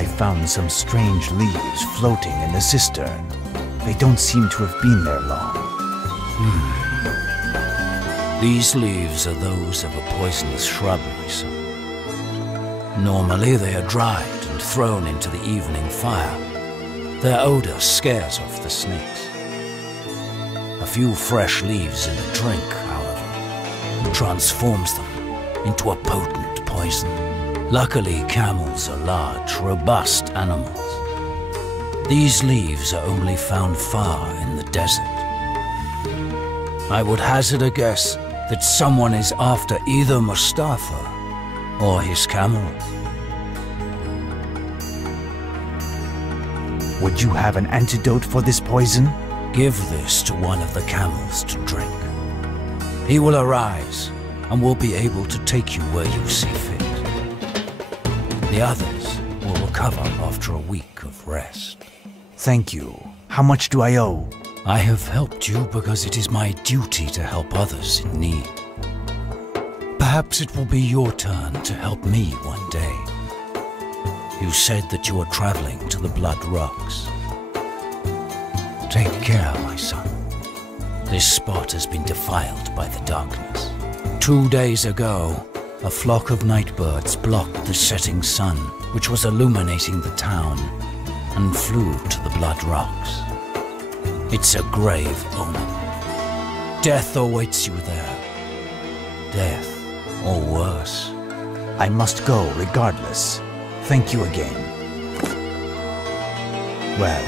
I found some strange leaves floating in the cistern. They don't seem to have been there long. These leaves are those of a poisonous shrubbery, son. Normally they are dried and thrown into the evening fire. Their odor scares off the snakes. A few fresh leaves in a drink, however, transforms them into a potent poison. Luckily, camels are large, robust animals. These leaves are only found far in the desert. I would hazard a guess that someone is after either Mustafa or his camels. Would you have an antidote for this poison? Give this to one of the camels to drink. He will arise and will be able to take you where you see fit. The others will recover after a week of rest. Thank you. How much do I owe? I have helped you because it is my duty to help others in need. Perhaps it will be your turn to help me one day. You said that you are traveling to the Blood Rocks. Take care, my son. This spot has been defiled by the darkness. 2 days ago, a flock of nightbirds blocked the setting sun, which was illuminating the town, and flew to the Blood Rocks. It's a grave omen. Death awaits you there. Death, or worse. I must go regardless. Thank you again. Well,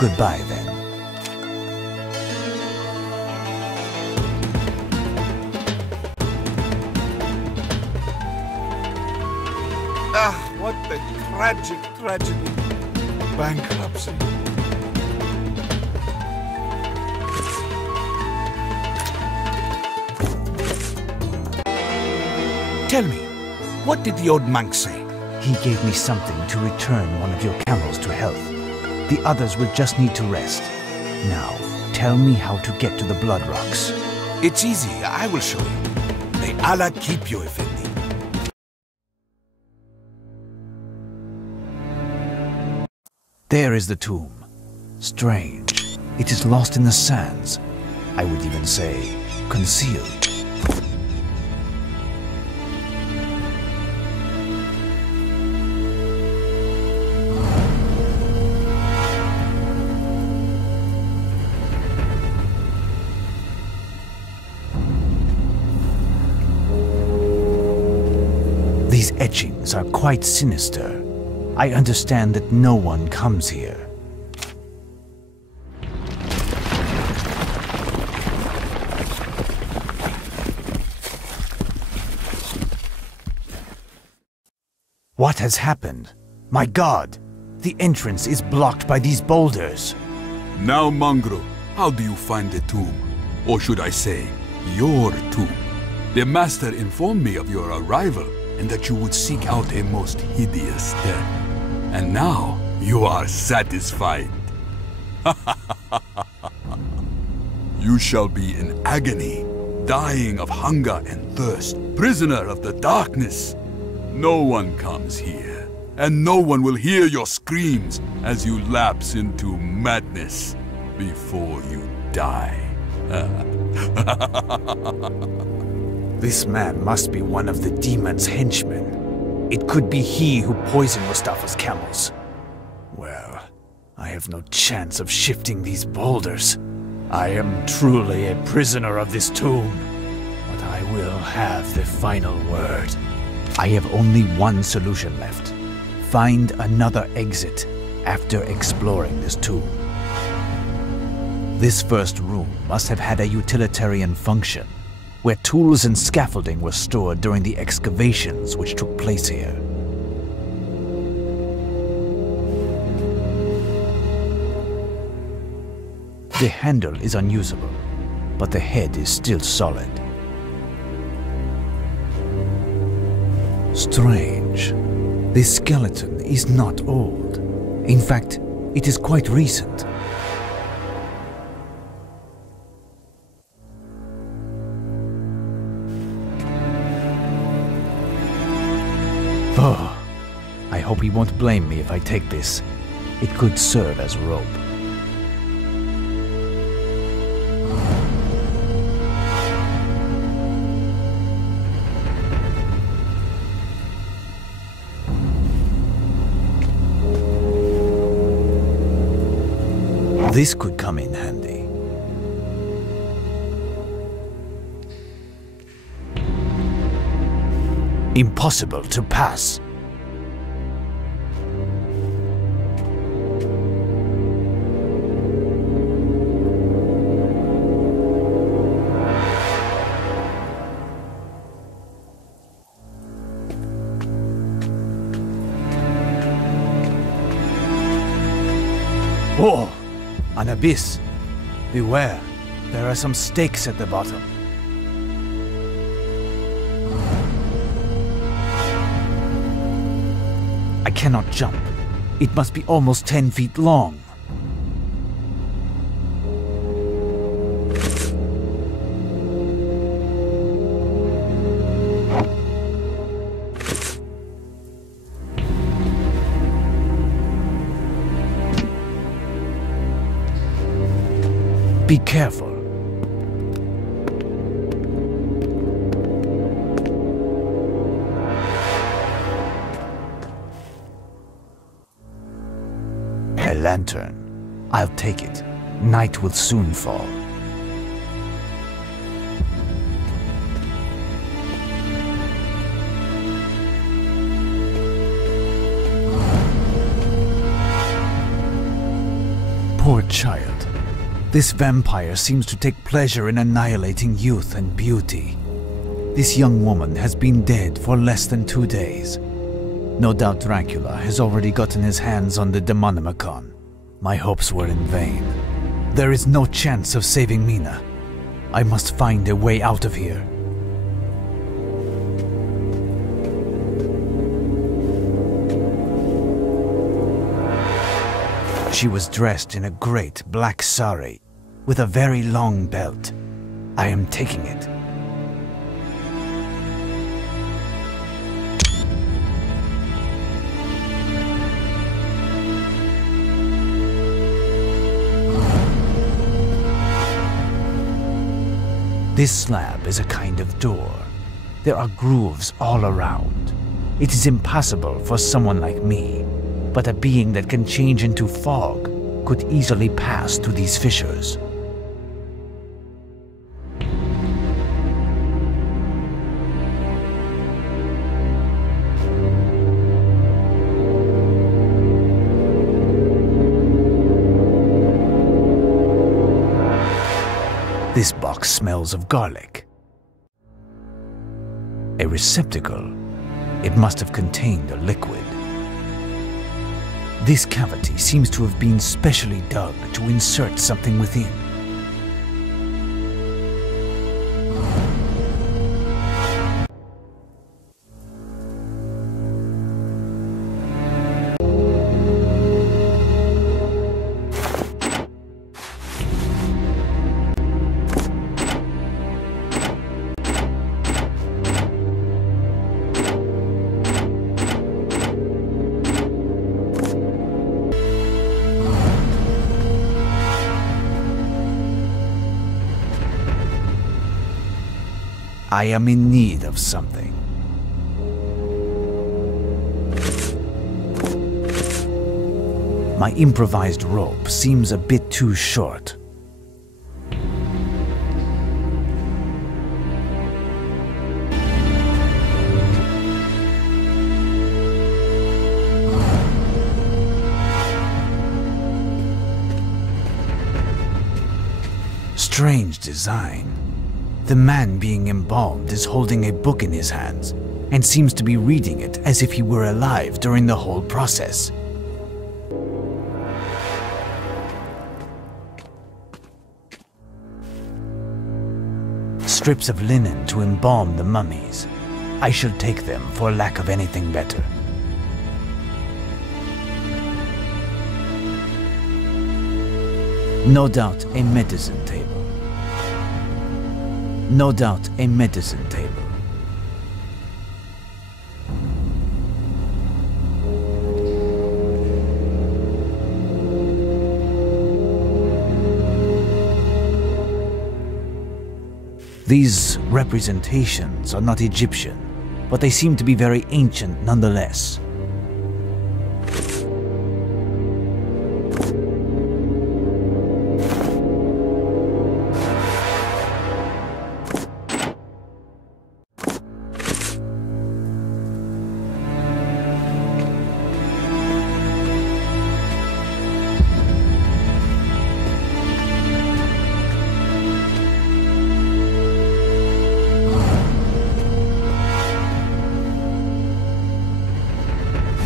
goodbye then. What a tragic tragedy. Bankruptcy. Tell me, what did the old monk say? He gave me something to return one of your camels to health. The others will just need to rest. Now, tell me how to get to the Blood Rocks. It's easy, I will show you. May Allah keep you, Effendi. There is the tomb. Strange. It is lost in the sands. I would even say, concealed. These etchings are quite sinister. I understand that no one comes here. What has happened? My God! The entrance is blocked by these boulders. Now, Mangro, how do you find the tomb? Or should I say, your tomb? The master informed me of your arrival and that you would seek out a most hideous death. And now you are satisfied. You shall be in agony, dying of hunger and thirst, prisoner of the darkness. No one comes here, and no one will hear your screams as you lapse into madness before you die. This man must be one of the demon's henchmen. It could be he who poisoned Mustafa's camels. Well, I have no chance of shifting these boulders. I am truly a prisoner of this tomb, but I will have the final word. I have only one solution left. Find another exit after exploring this tomb. This first room must have had a utilitarian function, where tools and scaffolding were stored during the excavations which took place here. The handle is unusable, but the head is still solid. Strange. This skeleton is not old. In fact, it is quite recent. Oh, I hope he won't blame me if I take this. It could serve as rope. This could come in handy. Impossible to pass. Oh! An abyss. Beware. There are some stakes at the bottom. I cannot jump. It must be almost 10 feet long. Be careful. A lantern. I'll take it. Night will soon fall. Poor child. This vampire seems to take pleasure in annihilating youth and beauty. This young woman has been dead for less than 2 days. No doubt Dracula has already gotten his hands on the Demonomicon. My hopes were in vain. There is no chance of saving Mina. I must find a way out of here. She was dressed in a great black sari with a very long belt. I am taking it. This slab is a kind of door. There are grooves all around. It is impossible for someone like me, but a being that can change into fog could easily pass through these fissures. This box smells of garlic. A receptacle. It must have contained a liquid. This cavity seems to have been specially dug to insert something within. I am in need of something. My improvised rope seems a bit too short. Strange design. The man being embalmed is holding a book in his hands and seems to be reading it as if he were alive during the whole process. Strips of linen to embalm the mummies. I shall take them for lack of anything better. No doubt a medicine table. No doubt a medicine table. These representations are not Egyptian, but they seem to be very ancient nonetheless.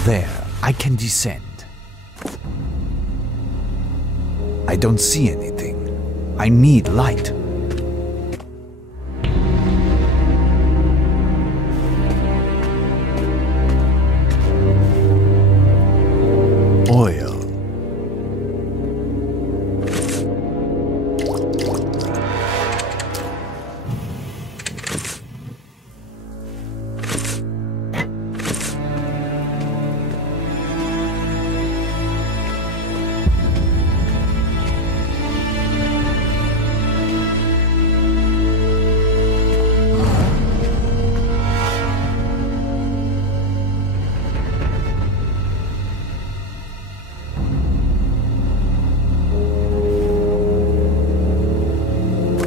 There, I can descend. I don't see anything. I need light. Oil.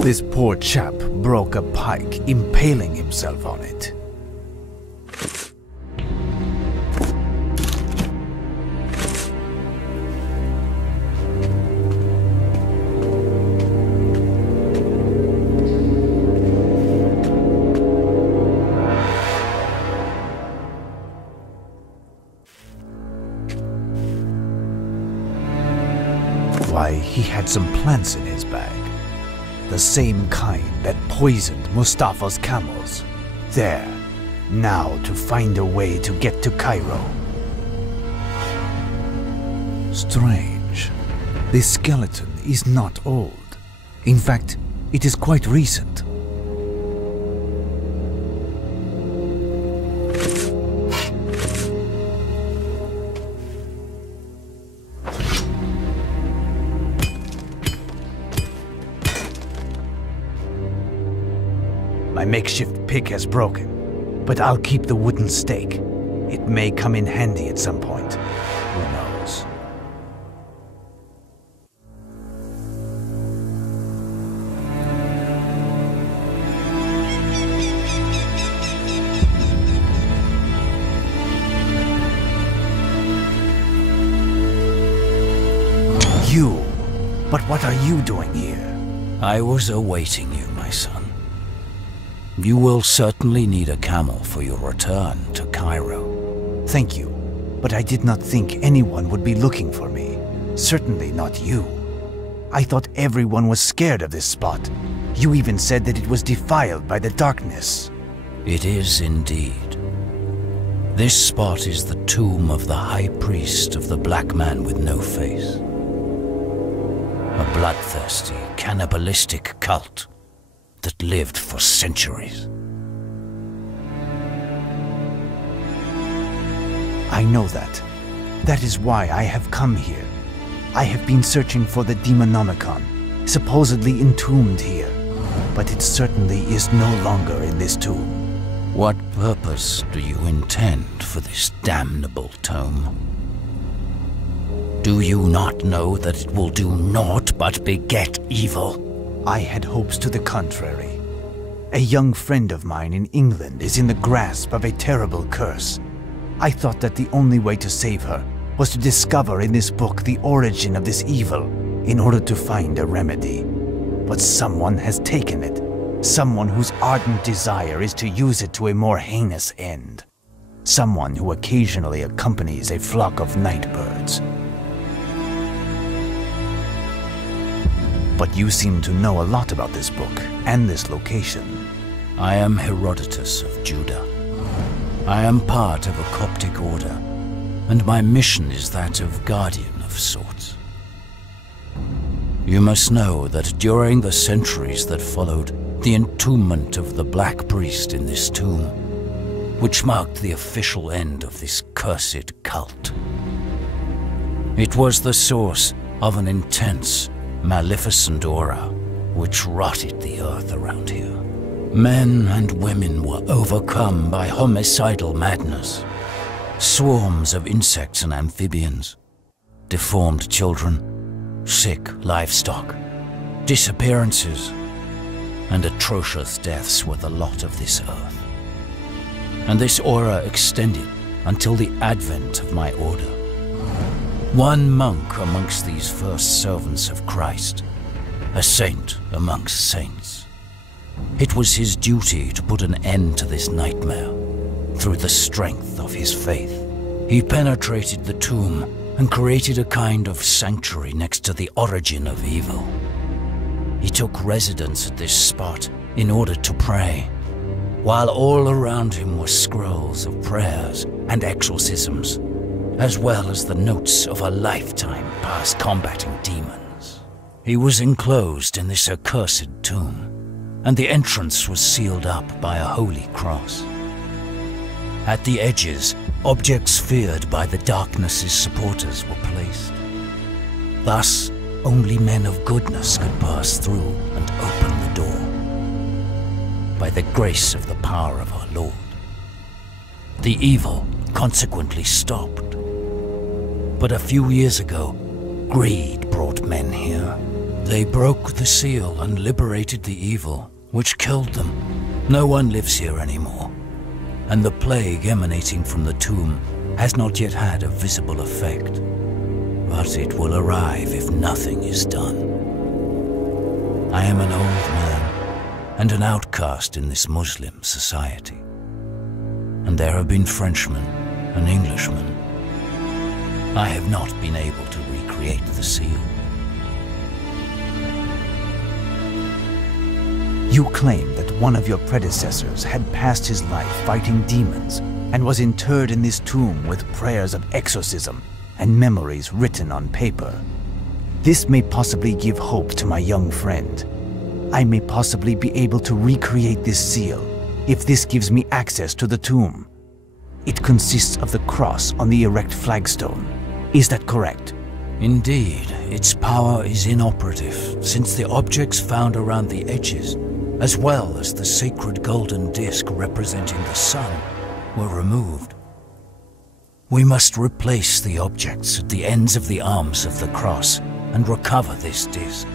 This poor chap broke a pike, impaling himself on it. Why, he had some plants in his bag. The same kind that poisoned Mustafa's camels. There, now to find a way to get to Cairo. Strange. This skeleton is not old. In fact, it is quite recent. My makeshift pick has broken, but I'll keep the wooden stake. It may come in handy at some point. Who knows? You? But what are you doing here? I was awaiting you, my son. You will certainly need a camel for your return to Cairo. Thank you, but I did not think anyone would be looking for me. Certainly not you. I thought everyone was scared of this spot. You even said that it was defiled by the darkness. It is indeed. This spot is the tomb of the high priest of the black man with no face. A bloodthirsty, cannibalistic cult that lived for centuries. I know that. That is why I have come here. I have been searching for the Demonomicon, supposedly entombed here, but it certainly is no longer in this tomb. What purpose do you intend for this damnable tome? Do you not know that it will do naught but beget evil? I had hopes to the contrary. A young friend of mine in England is in the grasp of a terrible curse. I thought that the only way to save her was to discover in this book the origin of this evil in order to find a remedy. But someone has taken it. Someone whose ardent desire is to use it to a more heinous end. Someone who occasionally accompanies a flock of night birds. But you seem to know a lot about this book and this location. I am Herodotus of Judah. I am part of a Coptic order, and my mission is that of guardian of sorts. You must know that during the centuries that followed the entombment of the Black Priest in this tomb, which marked the official end of this cursed cult, it was the source of an intense, maleficent aura which rotted the earth around here. Men and women were overcome by homicidal madness. Swarms of insects and amphibians, deformed children, sick livestock, disappearances, and atrocious deaths were the lot of this earth. And this aura extended until the advent of my order. One monk amongst these first servants of Christ, a saint amongst saints. It was his duty to put an end to this nightmare through the strength of his faith. He penetrated the tomb and created a kind of sanctuary next to the origin of evil. He took residence at this spot in order to pray, while all around him were scrolls of prayers and exorcisms, as well as the notes of a lifetime past combating demons. He was enclosed in this accursed tomb, and the entrance was sealed up by a holy cross. At the edges, objects feared by the darkness's supporters were placed. Thus, only men of goodness could pass through and open the door. By the grace of the power of our Lord, the evil consequently stopped. But a few years ago, greed brought men here. They broke the seal and liberated the evil, which killed them. No one lives here anymore, and the plague emanating from the tomb has not yet had a visible effect. But it will arrive if nothing is done. I am an old man and an outcast in this Muslim society, and there have been Frenchmen and Englishmen. I have not been able to recreate the seal. You claim that one of your predecessors had passed his life fighting demons and was interred in this tomb with prayers of exorcism and memories written on paper. This may possibly give hope to my young friend. I may possibly be able to recreate this seal if this gives me access to the tomb. It consists of the cross on the erect flagstone. Is that correct? Indeed, its power is inoperative since the objects found around the edges, as well as the sacred golden disc representing the sun, were removed. We must replace the objects at the ends of the arms of the cross and recover this disc.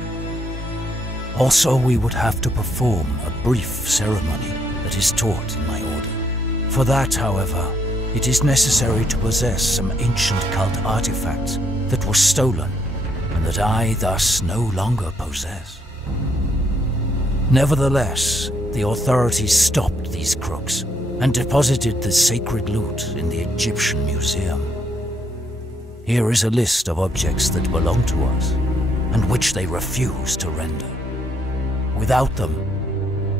Also, we would have to perform a brief ceremony that is taught in my order. For that, however, it is necessary to possess some ancient cult artifacts that were stolen and that I thus no longer possess. Nevertheless, the authorities stopped these crooks and deposited the sacred loot in the Egyptian Museum. Here is a list of objects that belong to us and which they refuse to render. Without them,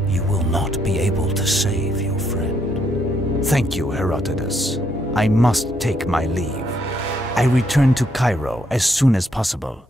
you will not be able to save your friend. Thank you, Herodotus. I must take my leave. I return to Cairo as soon as possible.